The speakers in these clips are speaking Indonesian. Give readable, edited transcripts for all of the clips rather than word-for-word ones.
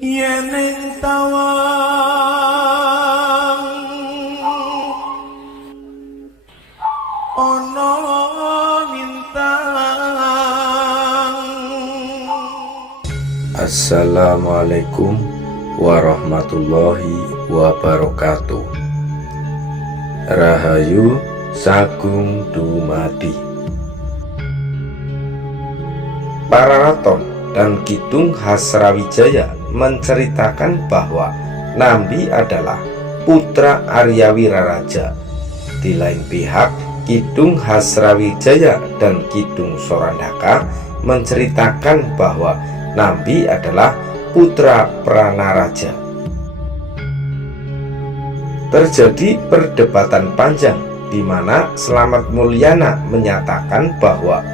Yeneng tawang ana lintang. Assalamualaikum warahmatullahi wabarakatuh. Rahayu Sagung Dumadi. Pararaton dan Kidung Hasrawijaya menceritakan bahwa Nambi adalah putra Arya Wiraraja. Di lain pihak, Kidung Hasrawijaya dan Kidung Sorandaka menceritakan bahwa Nambi adalah putra Pranaraja. Terjadi perdebatan panjang di mana Slamet Mulyana menyatakan bahwa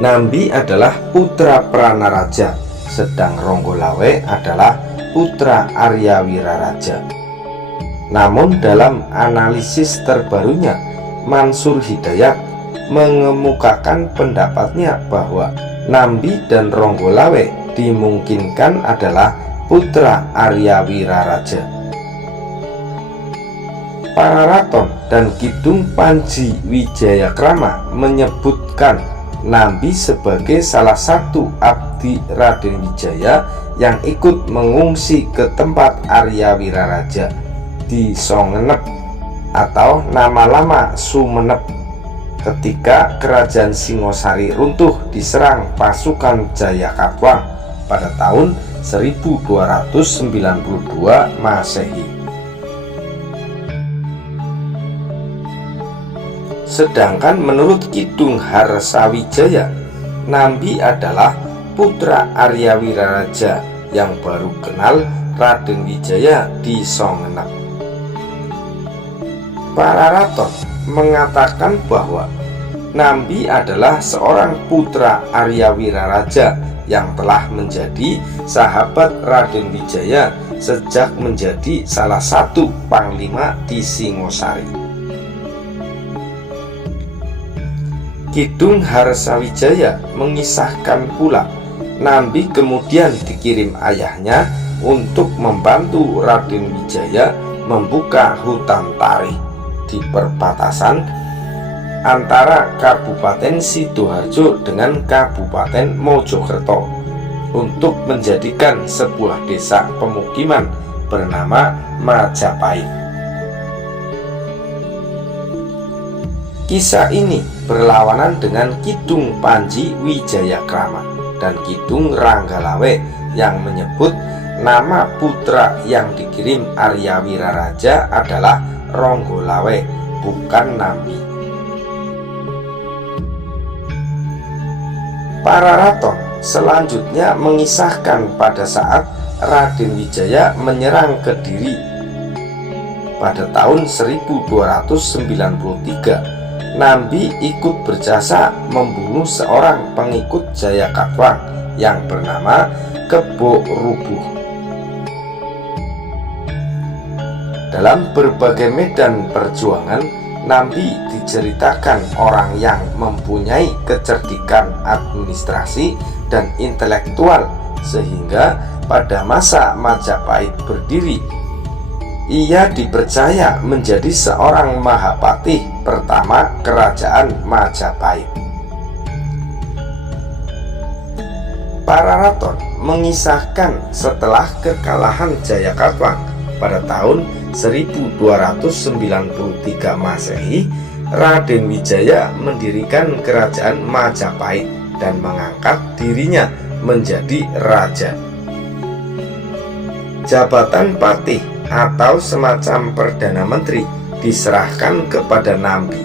Nambi adalah putra Pranaraja, sedang Ronggolawe adalah putra Arya Wiraraja. Namun dalam analisis terbarunya, Mansur Hidayat mengemukakan pendapatnya bahwa Nambi dan Ronggolawe dimungkinkan adalah putra Arya Wiraraja. Pararaton dan Kidung Panji Wijayakrama menyebutkan Nambi sebagai salah satu abdi Raden Wijaya yang ikut mengungsi ke tempat Arya Wiraraja di Songenep atau nama lama Sumenep ketika kerajaan Singosari runtuh diserang pasukan Jayakatwang pada tahun 1292 Masehi. Sedangkan menurut Kidung Harsawijaya, Nambi adalah putra Arya Wiraraja yang baru kenal Raden Wijaya di Songenep. Pararaton mengatakan bahwa Nambi adalah seorang putra Arya Wiraraja yang telah menjadi sahabat Raden Wijaya sejak menjadi salah satu panglima di Singosari. Kidung Harsawijaya mengisahkan pula Nambi kemudian dikirim ayahnya untuk membantu Raden Wijaya membuka hutan tarih di perbatasan antara Kabupaten Sidoarjo dengan Kabupaten Mojokerto untuk menjadikan sebuah desa pemukiman bernama Majapahit. Kisah ini berlawanan dengan Kidung Panji Wijayakrama dan Kidung Ranggalawe yang menyebut nama putra yang dikirim Arya Wiraraja adalah Ronggolawe, bukan Nambi. Pararaton selanjutnya mengisahkan pada saat Raden Wijaya menyerang Kediri pada tahun 1293. Nambi ikut berjasa membunuh seorang pengikut Jayakatwang yang bernama Kebo Rubuh. Dalam berbagai medan perjuangan, Nambi diceritakan orang yang mempunyai kecerdikan administrasi dan intelektual sehingga pada masa Majapahit berdiri, ia dipercaya menjadi seorang Mahapatih pertama Kerajaan Majapahit. Pararaton mengisahkan setelah kekalahan Jayakatwang pada tahun 1293 Masehi, Raden Wijaya mendirikan Kerajaan Majapahit dan mengangkat dirinya menjadi raja. Jabatan patih atau semacam Perdana Menteri diserahkan kepada Nambi.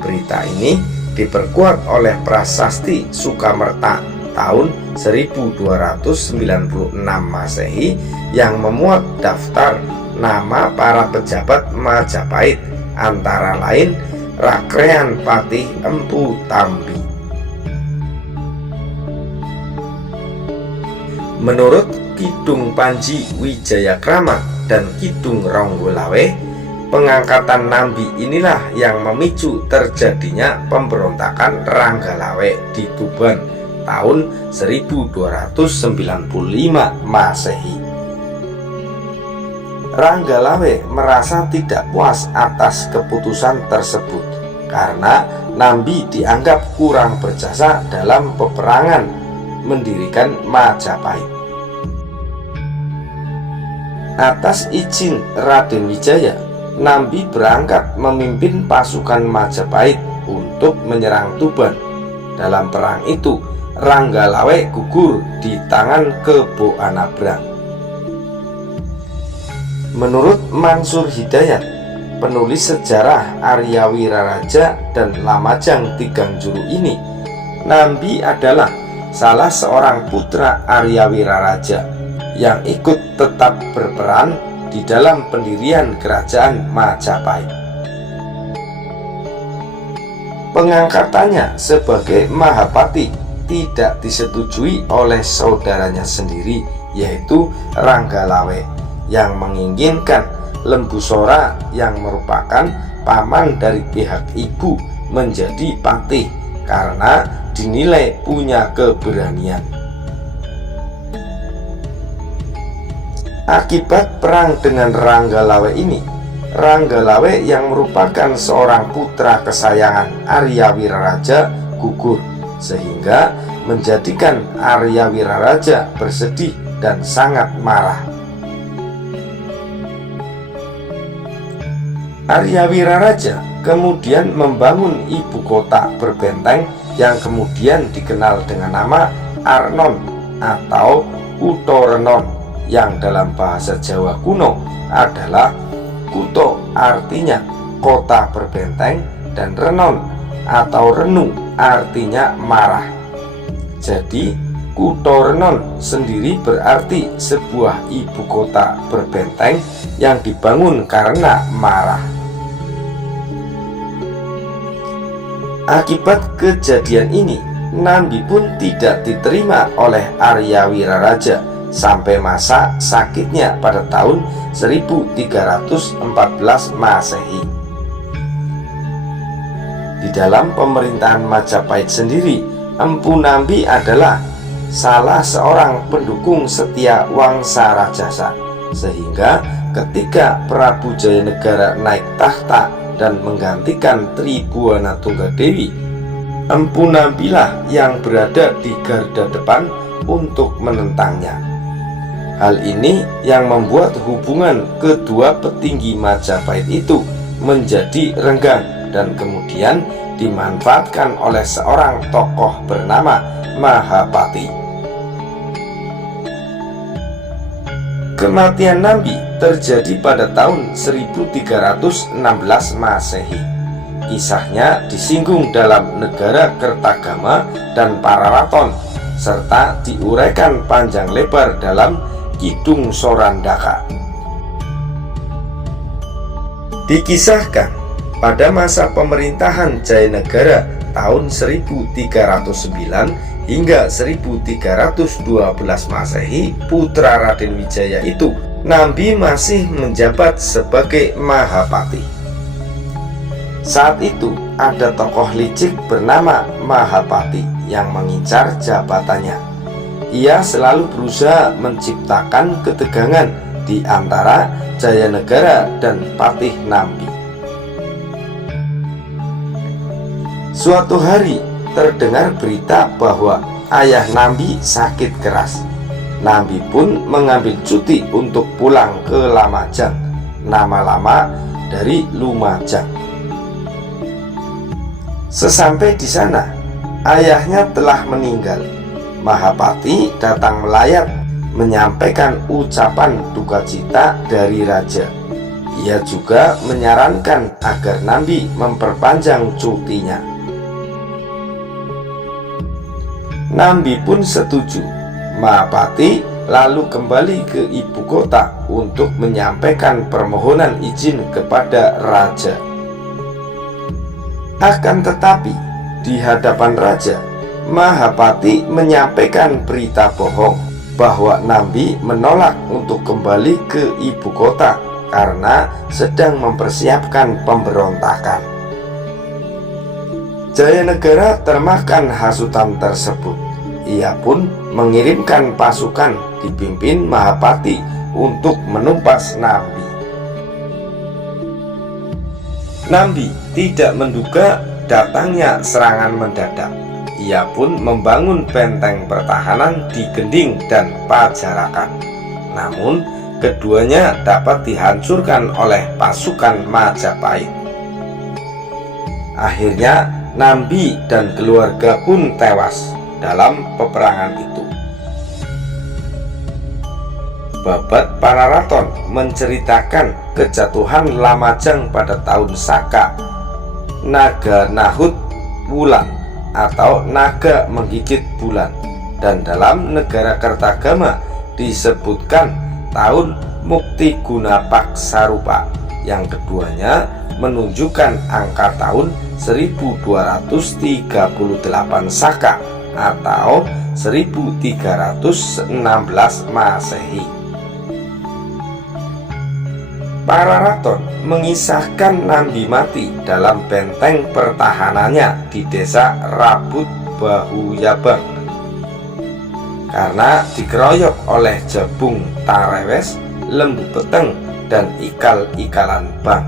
Berita ini diperkuat oleh Prasasti Sukamerta tahun 1296 Masehi yang memuat daftar nama para pejabat Majapahit, antara lain Rakrean Patih Empu Tambi. Menurut Kidung Panji Wijayakrama dan Kidung Ronggolawe, pengangkatan Nambi inilah yang memicu terjadinya pemberontakan Ranggalawe di Tuban tahun 1295 Masehi. Ranggalawe merasa tidak puas atas keputusan tersebut karena Nambi dianggap kurang berjasa dalam peperangan mendirikan Majapahit. Atas izin Raden Wijaya, Nambi berangkat memimpin pasukan Majapahit untuk menyerang Tuban. Dalam perang itu, Ranggalawe gugur di tangan Kebo Anabrang. Menurut Mansur Hidayat, penulis sejarah Arya Wiraraja dan Lamajang Tigangjuru ini, Nambi adalah salah seorang putra Arya Wiraraja yang ikut tetap berperan di dalam pendirian kerajaan Majapahit. Pengangkatannya sebagai Mahapati tidak disetujui oleh saudaranya sendiri, yaitu Ranggalawe, yang menginginkan Lembu Sora yang merupakan paman dari pihak ibu menjadi patih karena dinilai punya keberanian. Akibat perang dengan Ranggalawe ini, Ranggalawe yang merupakan seorang putra kesayangan Arya Wiraraja gugur, sehingga menjadikan Arya Wiraraja bersedih dan sangat marah. Arya Wiraraja kemudian membangun ibu kota berbenteng yang kemudian dikenal dengan nama Arnon atau Kutha Renon, yang dalam bahasa Jawa kuno adalah Kuto, artinya kota berbenteng, dan Renon atau Renu artinya marah. Jadi Kutha Renon sendiri berarti sebuah ibu kota berbenteng yang dibangun karena marah. Akibat kejadian ini, Nambi pun tidak diterima oleh Arya Wiraraja sampai masa sakitnya pada tahun 1314 Masehi. Di dalam pemerintahan Majapahit sendiri, Empu Nambi adalah salah seorang pendukung setia Wangsa Rajasa, sehingga ketika Prabu Jayanegara naik tahta dan menggantikan Tribhuwana Tunggadewi, Empu Nambilah yang berada di garda depan untuk menentangnya. Hal ini yang membuat hubungan kedua petinggi Majapahit itu menjadi renggang dan kemudian dimanfaatkan oleh seorang tokoh bernama Mahapati. Kematian Nambi terjadi pada tahun 1316 Masehi. Kisahnya disinggung dalam Negara Kertagama dan Pararaton, serta diuraikan panjang lebar dalam Kidung Sorandaka. Dikisahkan pada masa pemerintahan Jayanegara tahun 1309 hingga 1312 Masehi, putra Raden Wijaya itu, Nambi masih menjabat sebagai Mahapati. Saat itu ada tokoh licik bernama Mahapati yang mengincar jabatannya. Ia selalu berusaha menciptakan ketegangan di antara Jayanegara dan Patih Nambi. Suatu hari terdengar berita bahwa ayah Nambi sakit keras. Nambi pun mengambil cuti untuk pulang ke Lamajang, nama lama dari Lumajang. Sesampai di sana, ayahnya telah meninggal. Mahapati datang melayat menyampaikan ucapan duka cita dari raja. Ia juga menyarankan agar Nambi memperpanjang cutinya. Nambi pun setuju. Mahapati lalu kembali ke ibu kota untuk menyampaikan permohonan izin kepada raja. Akan tetapi, di hadapan raja, Mahapati menyampaikan berita bohong bahwa Nambi menolak untuk kembali ke ibu kota karena sedang mempersiapkan pemberontakan. Jayanegara termakan hasutan tersebut. Ia pun mengirimkan pasukan dipimpin Mahapati untuk menumpas Nambi. Nambi tidak menduga datangnya serangan mendadak. Ia pun membangun benteng pertahanan di Gending dan Pajarakan. Namun keduanya dapat dihancurkan oleh pasukan Majapahit. Akhirnya Nambi dan keluarga pun tewas dalam peperangan itu. Babat Pararaton menceritakan kejatuhan Lamajang pada tahun Saka, naga nahut wulan atau naga menggigit bulan, dan dalam negara Kertagama disebutkan tahun Mukti Guna Paksarupa. Yang keduanya menunjukkan angka tahun 1238 Saka atau 1316 Masehi. Pararaton mengisahkan Nambi mati dalam benteng pertahanannya di desa Rabut Bahuyabang karena dikeroyok oleh Jabung Tarewes, Lembu Peteng, dan ikal-ikalan bang.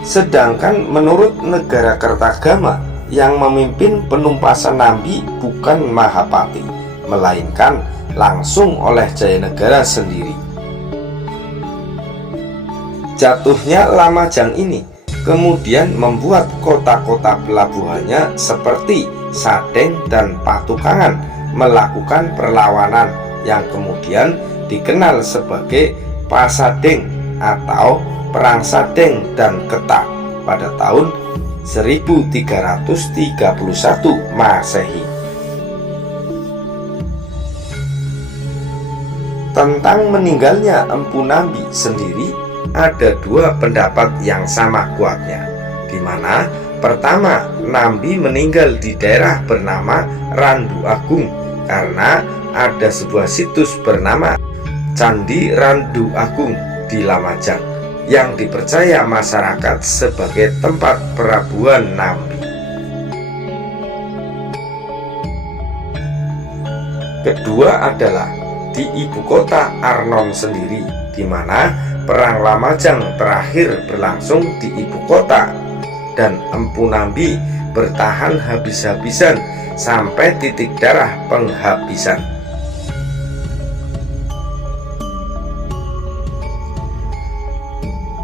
Sedangkan menurut negara Kertagama, yang memimpin penumpasan Nambi bukan Mahapati, melainkan langsung oleh Jayanegara sendiri. Jatuhnya Lamajang ini kemudian membuat kota-kota pelabuhannya seperti Sadeng dan Patukangan melakukan perlawanan yang kemudian dikenal sebagai Pasadeng atau Perang Sadeng dan Ketak pada tahun 1331 Masehi. Tentang meninggalnya Empu Nambi sendiri ada dua pendapat yang sama kuatnya, di mana pertama, Nambi meninggal di daerah bernama Randu Agung karena ada sebuah situs bernama Candi Randu Agung di Lamajang yang dipercaya masyarakat sebagai tempat perabuan Nambi. Kedua adalah di ibu kota Arnon sendiri, di mana Perang Lamajang terakhir berlangsung di ibu kota, dan Empu Nambi bertahan habis-habisan sampai titik darah penghabisan.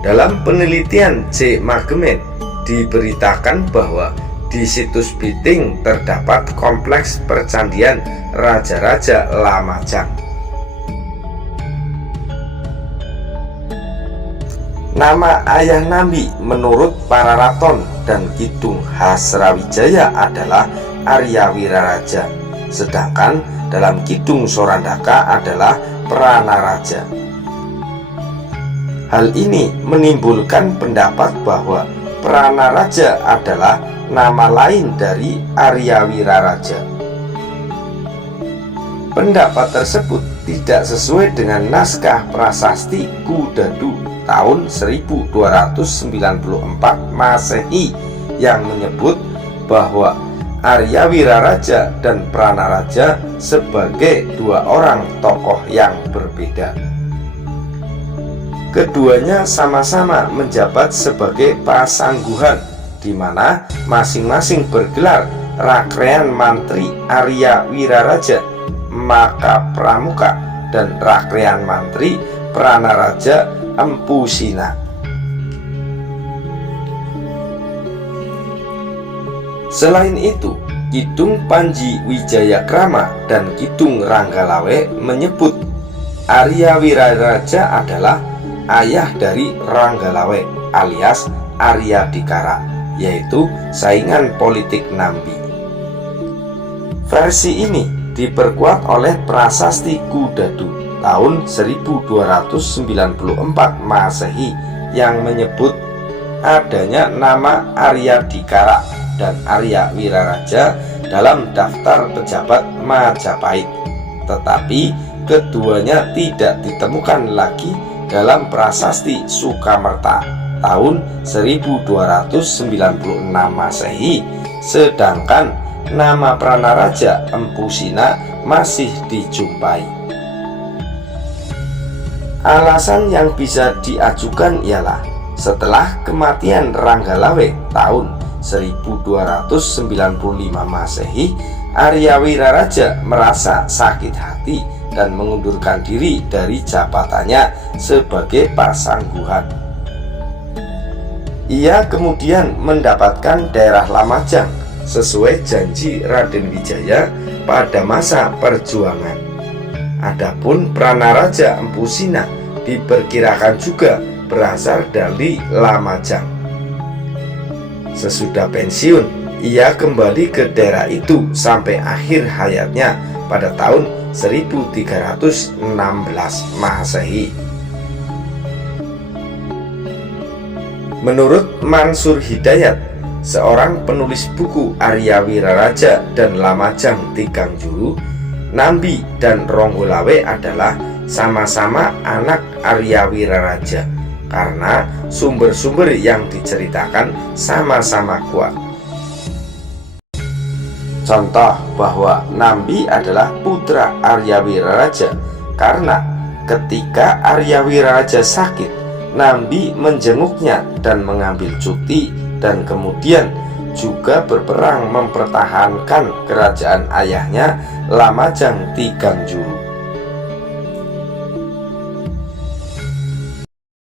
Dalam penelitian C. Magemet diberitakan bahwa di situs Biting terdapat kompleks percandian Raja-Raja Lamajang. Nama ayah Nambi menurut Pararaton dan Kidung Hasrawijaya adalah Arya Wiraraja, sedangkan dalam Kidung Sorandaka adalah Pranaraja. Hal ini menimbulkan pendapat bahwa Pranaraja adalah nama lain dari Arya Wiraraja. Pendapat tersebut tidak sesuai dengan naskah prasasti Kudadu tahun 1294 Masehi yang menyebut bahwa Arya Wiraraja dan Pranaraja sebagai dua orang tokoh yang berbeda. Keduanya sama-sama menjabat sebagai pasangguhan, di mana masing-masing bergelar Rakrean Mantri Arya Wiraraja Maka Pramuka dan Rakrean Mantri Pranaraja Empu Sina. Selain itu, Kidung Panji Wijayakrama dan Kidung Ranggalawe menyebut Arya Wiraraja adalah ayah dari Ranggalawe alias Arya Dikara, yaitu saingan politik Nambi. Versi ini diperkuat oleh prasasti Kudadu tahun 1294 Masehi yang menyebut adanya nama Arya Dikara dan Arya Wiraraja dalam daftar pejabat Majapahit, tetapi keduanya tidak ditemukan lagi dalam prasasti Sukamerta tahun 1296 Masehi, sedangkan nama Pranaraja Empu Sina masih dijumpai. Alasan yang bisa diajukan ialah Setelah kematian Ranggalawe tahun 1295 Masehi, Arya Wiraraja merasa sakit hati dan mengundurkan diri dari jabatannya sebagai Pasangguhan. Ia kemudian mendapatkan daerah Lamajang sesuai janji Raden Wijaya pada masa perjuangan. Adapun Pranaraja Empu Sina diperkirakan juga berasal dari Lamajang. Sesudah pensiun, ia kembali ke daerah itu sampai akhir hayatnya pada tahun 1316 Masehi. Menurut Mansur Hidayat, seorang penulis buku Arya Wiraraja dan Lamajang Tigang Juru, Nambi dan Ronggolawe adalah sama-sama anak Arya Wiraraja karena sumber-sumber yang diceritakan sama-sama kuat. Contoh bahwa Nambi adalah putra Arya Wiraraja karena ketika Arya Wiraraja sakit, Nambi menjenguknya dan mengambil cuti dan kemudian juga berperang mempertahankan kerajaan ayahnya Lamajang Tigang Juru.